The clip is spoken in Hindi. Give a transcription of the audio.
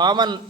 52